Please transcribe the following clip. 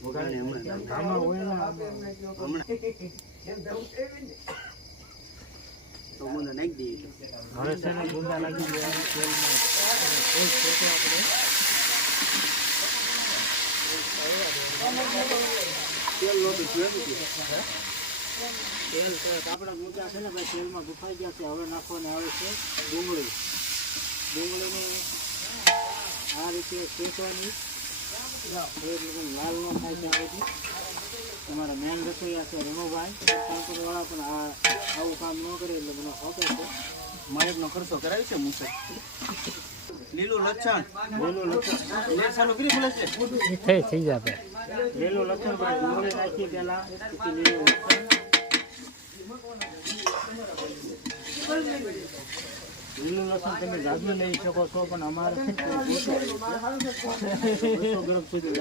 વગાડે હમણાં આમાં ઓયલા તો મને નાખી દઈએ હવે છે ને ગુંદા લાગી ગયા તેલમાં કોઈ ફોટો આપણે તેલ લોટ જોયું કે તેલ છે આપણા મુદ્દા છે ને ભાઈ તેલમાં ગુફાઈ ગયા છે હવે નાખવાને આવે છે ડુંગળી ડુંગળીને આ રીતે શેકવાની લાલ નો થાય છે આવે તમારા મેન રસોઈયા છે રણુભાઈ વાળા પણ આવું કામ ન કરે એટલે મને ખોટે છે માયકનો ખર્ચો કરાવી છે મુસે લીલું લચ્છણ લેર ચાલુ કરી ખુલે છે થઈ જાય લીલું લસણ ભાઈ ડુંગળી નાખી પેલા પછી લીલું લસણ લીલું લસણ તમે જાજુ લઈ શકો છો પણ અમારે 200 ગ્રામ સુધી